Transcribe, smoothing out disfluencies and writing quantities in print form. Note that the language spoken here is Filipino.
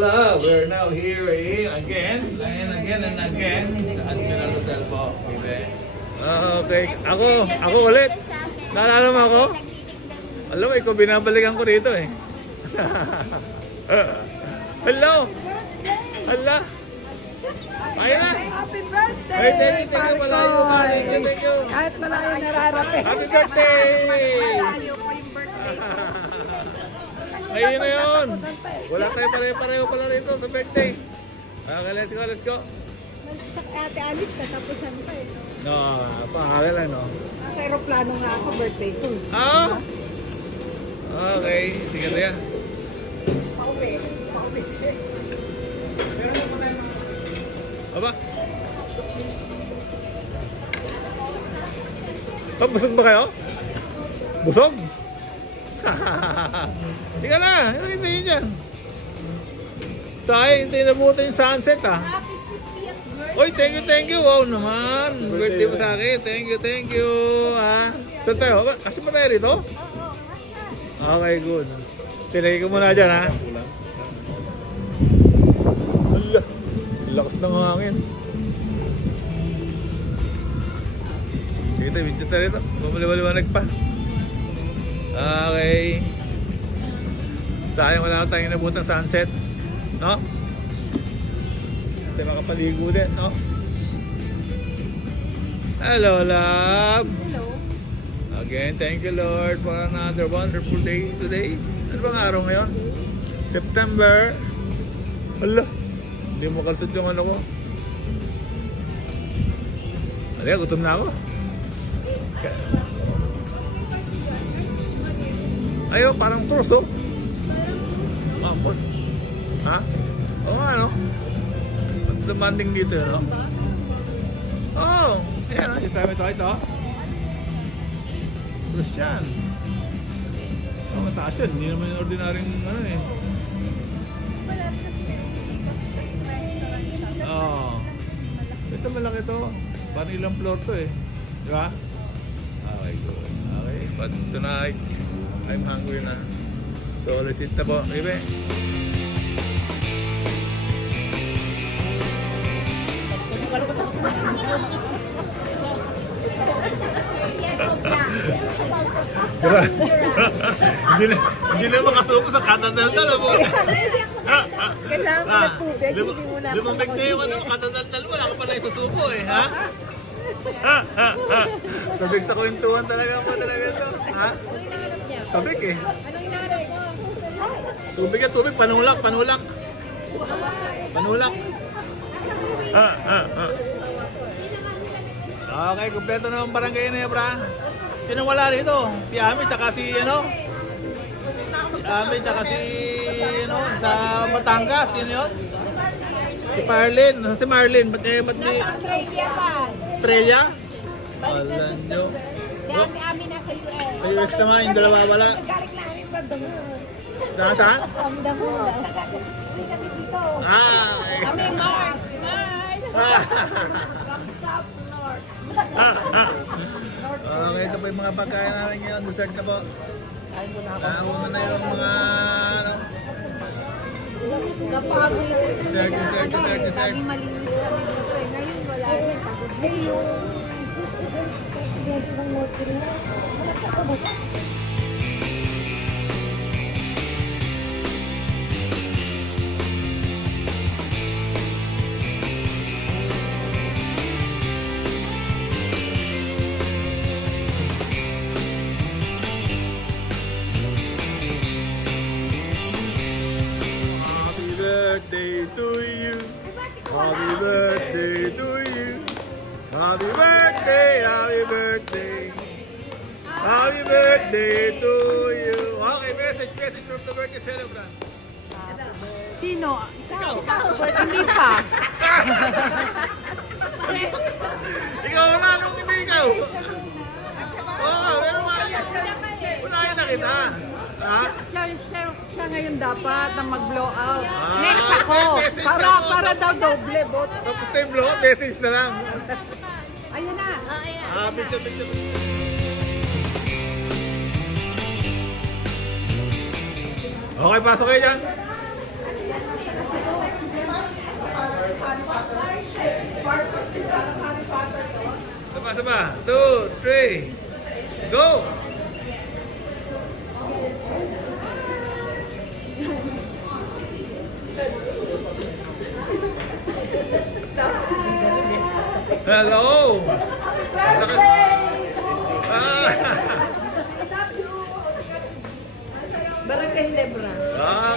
Lola. We're now here again and again sa Admiral Hotel po, baby. Okay, ako ulit. Naalala mo ako? Alam mo, ikaw binabalikan ko rito eh. Hello! Hala! Ayun na! Happy birthday! Ay, thank you, malayo pa. Thank you. Kahit malayo nararating. Happy birthday! Malayo po yung birthday. Ngayon na yun. Wala tayo pareho pala rito sa birthday. Okay, let's go. Sa Ate Alice, katapusan pa eh. No, pangalan lang, no? Sa aeroplano nga ako, birthday ko. Ah? Okay, sige na yan. Pauwi. Aba? Busog ba kayo? Busog? Ika na, nakita nyo dyan. Sayang, hindi nabuti yung sunset ah. Happy 60th birthday! Oy, thank you. Wow naman. Birthday mo sa akin. Thank you. Ha? Saan tayo? Kasi ba tayo rito? Oo, Okay, good. Sinagay ko muna dyan ha. Hala, lakas ng hangin. Sige tayo, video tayo rito. Bumaliwaliwanag pa. Okay. Sayang wala tayong nabutang sunset. No? Tayo makapaligo din, no? Hello, love! Hello. Again, thank you, Lord, for another wonderful day today. Ano bang araw ngayon? September. Hala, hindi mo kalsad yung ano ko. Halika, gutom na ako. Ayo, parang krus, oh. Mampot. Ha? Oo nga, no? What's the banding dito, no? Oh, ayan, no? Isama ito. Krus yan. Oh, mataas yan. Hindi naman yung ordinaryong, ano eh. Oh. Ito malaki to. Parang ilang floor to eh. Di ba? Okay, good. Okay, but tonight, I'm hungry na. So, let's eat na po, baby. Hindi na makasupo sa katadaldal mo. Kailangan mo na tubig. Lumabig na yung ano, katadaldal mo. Ako pa na isusupo eh, ha? Sabik sa kwentuhan talaga mo talaga ito. Ha? Sabik eh. Tubig yan, tubig. Panulak. Okay, kumpleto na ang barangay na yan, bra. Sino wala rito? Si Ami, tsaka si, ano? Si Ami, tsaka si, ano? Sa Batangas, yun yun? Si Marlene. Si Marlene, ba't ni... Australia pa. Australia? Alam nyo. Si Ami nasa US. Sa US naman, yung dalawa wala. Nagaling namin from the moon. Saan? From the moon. Uwi kami dito. Kami Mars. From south to north. Okay, ito po yung mga pagkain namin ngayon. Dessert na po. Nauna na yung mga, ano? Dessert. Lagi malinis kami dito eh. Ngayon wala rin. Ngayon. Presidente ng North Korea. Happy birthday to you. Happy birthday to you. Happy birthday. Happy birthday to you. Okay, message from the birthday celebrant. Sino? Ikaw. Hindi pa. Ikaw na, nung hindi ikaw. Oo, pero unahin na kita. Ha? Siya ngayon dapat na mag-blow out. Ah, Next ako. message Para ako. para daw doble bot. Tapos tayo blow, message na lang. Ayun na. Picture. Okay, pasok kayo dyan. Saba. 2, 3. Go! Hello! Barangay Lebra. Ah,